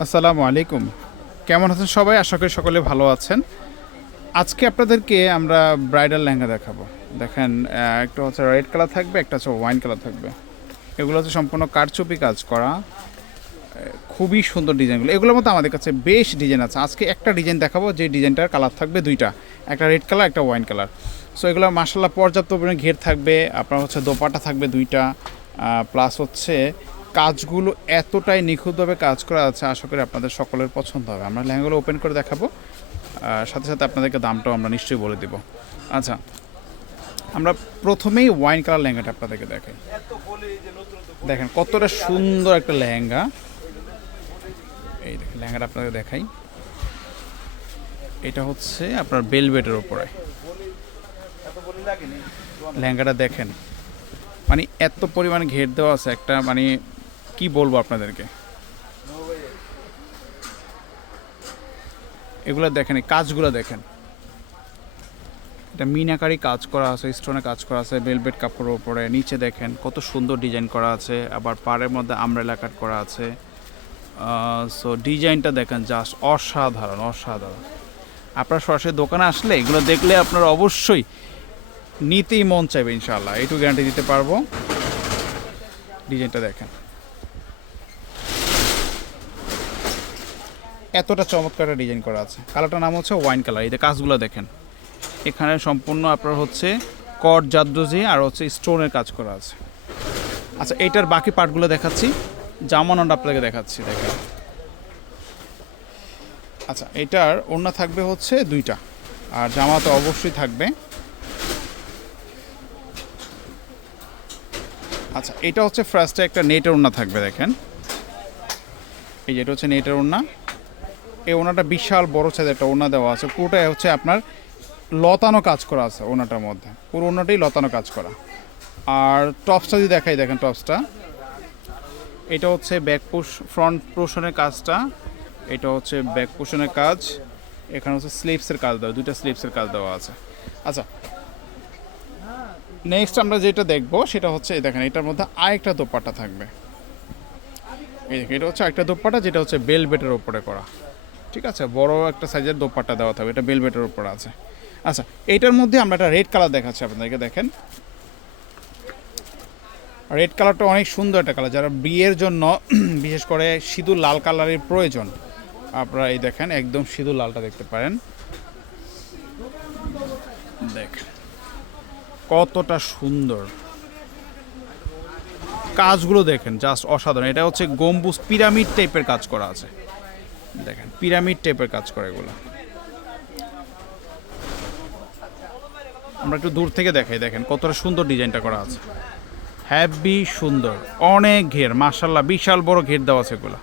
আসসালামু আলাইকুম। কেমন আছেন সবাই? আশা করি সকলে ভালো আছেন। আজকে আপনাদেরকে আমরা ব্রাইডাল লেহেঙ্গা দেখাবো। দেখেন একটা হচ্ছে রেড কালার থাকবে, একটা হচ্ছে ওয়াইন কালার থাকবে। এগুলো হচ্ছে সম্পূর্ণ কারচুপি কাজ করা। খুবই সুন্দর ডিজাইনগুলো এগুলোর মধ্যে আমাদের কাছে বেশ ডিজাইন আছে। আজকে একটা ডিজাইন দেখাবো, যে ডিজাইনটার কালার থাকবে দুইটা। একটা রেড কালার একটা ওয়াইন কালার সো এগুলো মাসাল্লাহ পর্যাপ্ত পরিমাণে ঘের থাকবে। আপনার হচ্ছে দোপাটা থাকবে দুইটা। প্লাস হচ্ছে কাজগুলো এতটাই নিখুঁতভাবে কাজ করা আছে, আশা করি আপনাদের সকলের পছন্দ হবে। আমরা লেহেঙ্গাগুলো ওপেন করে দেখাবো। আর সাথে সাথে আপনাদেরকে দামটাও আমরা নিশ্চয়ই বলে দেবো। আচ্ছা আমরা প্রথমেই ওয়াইন কালার লেহেঙ্গাটা আপনাদেরকে দেখাই। দেখেন কতটা সুন্দর একটা লেহেঙ্গা। এই দেখেন লেহেঙ্গাটা আপনাদের দেখাই। এটা হচ্ছে আপনার বেলভেটের উপরে লেহেঙ্গাটা দেখেন। মানে এত পরিমাণ ঘের দেওয়া আছে একটা মানে কি বলব আপনাদেরকে? এগুলো দেখেন, এই কাজগুলো দেখেন। এটা মিনাকারি কাজ করা আছে, স্টোনে কাজ করা আছে বেলভেট কাপড়ের উপরে নিচে দেখেন কত সুন্দর ডিজাইন করা আছে, আবার পাড়ের মধ্যে আমরেলা কাট করা আছে। সো ডিজাইনটা দেখেন জাস্ট অসাধারণ অসাধারণ। আপনার সরাসরি দোকানে আসলে এগুলো দেখলে আপনার অবশ্যই নিতেই মন চাইবে ইনশাল্লাহ এইটু গ্যারান্টি দিতে পারব। ডিজাইনটা দেখেন। এতটা চমৎকার একটা ডিজাইন করা আছে। কালারটার নাম হচ্ছে ওয়াইন কালার এই যে কাজগুলো দেখেন। এখানে সম্পূর্ণ আপনার হচ্ছে কট, জাদ্রজি আর হচ্ছে স্টোনের কাজ করা আছে। আচ্ছা এইটার বাকি পার্টগুলো দেখাচ্ছি। জামানটা আপনাকে দেখাচ্ছি, দেখেন। আচ্ছা এটার ওড়না থাকবে হচ্ছে দুইটা, আর জামা তো অবশ্যই থাকবে। আচ্ছা এটা হচ্ছে ফার্স্টে একটা নেটের ওড়না থাকবে, দেখেন। এই যেটা হচ্ছে নেটের ওড়না। এই ওনাটা বিশাল বড় সাইজের একটা ওনা দেওয়া আছে। পুরোটাই হচ্ছে আপনার লতানো কাজ করা আছে ওনাটার মধ্যে। পুরো ওনাটাই লতানো কাজ করা। আর টপসটা যদি দেখাই, দেখেন টপসটা। এটা হচ্ছে ব্যাক পুশ ফ্রন্ট পোর্শনের কাজটা। এটা হচ্ছে ব্যাক পোর্শনের কাজ। এখানে হচ্ছে স্লিপসের কাজ দেওয়া, দুইটা স্লিপসের কাজ দেওয়া আছে। আচ্ছা। নেক্সট আমরা যেটা দেখব, সেটা হচ্ছে দেখেন, এটার মধ্যে আরেকটা দোপাট্টা থাকবে। এই দেখেন, এটা হচ্ছে একটা দোপাট্টা, যেটা হচ্ছে বেলভেটের ওপরে করা। ঠিক আছে? বড় একটা সাইজের দোপাট্টা দেওয়া থাকবে, এটা বেলভেটের উপর আছে। আচ্ছা এইটার মধ্যে আমরা একটা রেড কালার দেখাচ্ছি আপনাদেরকে, দেখেন। রেড কালারটা অনেক সুন্দর একটা কালার যারা বিয়ের জন্য, বিশেষ করে সিঁদুর লাল কালারের প্রয়োজন, আপনারা এই দেখেন, একদম সিঁদুর লালটা দেখতে পারেন। দেখেন, কতটা সুন্দর। কাজগুলো দেখেন জাস্ট অসাধারণ। এটা হচ্ছে গম্বুজ পিরামিড টাইপের কাজ করা আছে। দেখেন, পিরামিড টাইপের কাজ করে এগুলো। আমরা একটু দূর থেকে দেখাই, দেখেন কতটা সুন্দর ডিজাইনটা করা আছে। হ্যাভি সুন্দর, অনেক ঘের মার্শাল্লাহ বিশাল বড় ঘের দেওয়া আছে এগুলো।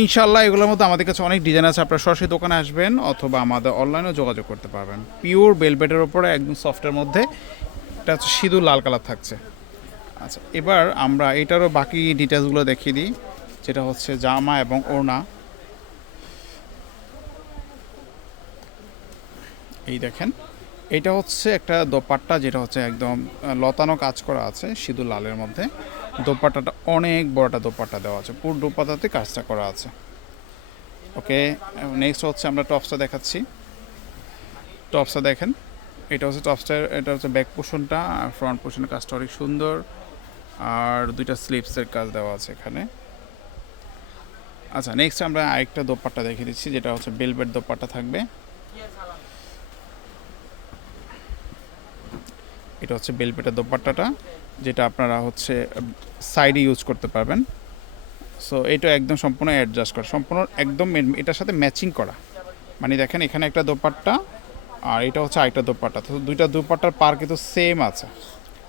ইনশাল্লাহ এগুলোর মধ্যে আমাদের কাছে অনেক ডিজাইন আছে, আপনারা সরাসরি দোকানে আসবেন অথবা আমাদের অনলাইনেও যোগাযোগ করতে পারবেন। পিওর বেলবেটের ওপরে একদম সফটের মধ্যে এটা হচ্ছে সিঁদুর লাল কালার থাকছে। আচ্ছা এবার আমরা এটারও বাকি ডিটেলসগুলো দেখিয়ে দিই, যেটা হচ্ছে জামা এবং ওড়না। এই দেখেন। এটা হচ্ছে একটা দোপাট্টা যেটা হচ্ছে একদম লতানো কাজ করা আছে সিঁদুর লালের মধ্যে। দোপাট্টাটা অনেক বড়টা দোপাট্টা দেওয়া আছে, পুরো দোপাট্টাতে কাজটা করা আছে। ওকে নেক্সট হচ্ছে আমরা টপসটা দেখাচ্ছি। টপসটা দেখেন, এটা হচ্ছে টপসটার, এটা হচ্ছে ব্যাক পোর্শনটা আর ফ্রন্ট পোর্শনের কাজটা অনেক সুন্দর। আর দুইটা স্লিপসের কাজ দেওয়া আছে এখানে। আচ্ছা নেক্সট আমরা আরেকটা দোপাট্টা দেখে দিচ্ছি, যেটা হচ্ছে বেলভেট দোপাট্টা থাকবে। এটা হচ্ছে বেলপেটা দোপাট্টাটা, যেটা আপনারা হচ্ছে সাইডে ইউজ করতে পারবেন। সো এটা একদম সম্পূর্ণ অ্যাডজাস্ট করা, সম্পূর্ণ একদম এটার সাথে ম্যাচিং করা। মানে দেখেন, এখানে একটা দোপাট্টা, আর এটা হচ্ছে আরেকটা দোপাট্টা। তো দুইটা দোপাট্টার পার কিন্তু সেম আছে।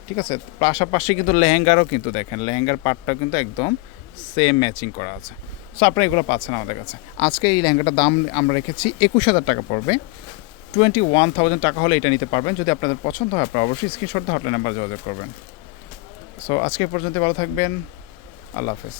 ঠিক আছে? পাশাপাশি কিন্তু লেহেঙ্গারও কিন্তু দেখেন, লেহেঙ্গার পার্টটাও কিন্তু একদম সেম ম্যাচিং করা আছে। সো আপনারা এগুলো পাচ্ছেন আমাদের কাছে। আজকে এই লেহেঙ্গাটার দাম আমরা রেখেছি, একুশ হাজার টাকা পড়বে। টোয়েন্টি ওয়ান থাউজেন্ড টাকা হলে এটা নিতে পারবেন। যদি আপনাদের পছন্দ হয়, আপনারা অবশ্যই স্ক্রিনশট হটলাইন নাম্বার যোগাযোগ করবেন। সো আজকে পর্যন্ত ভালো থাকবেন। আল্লাহ হাফেজ।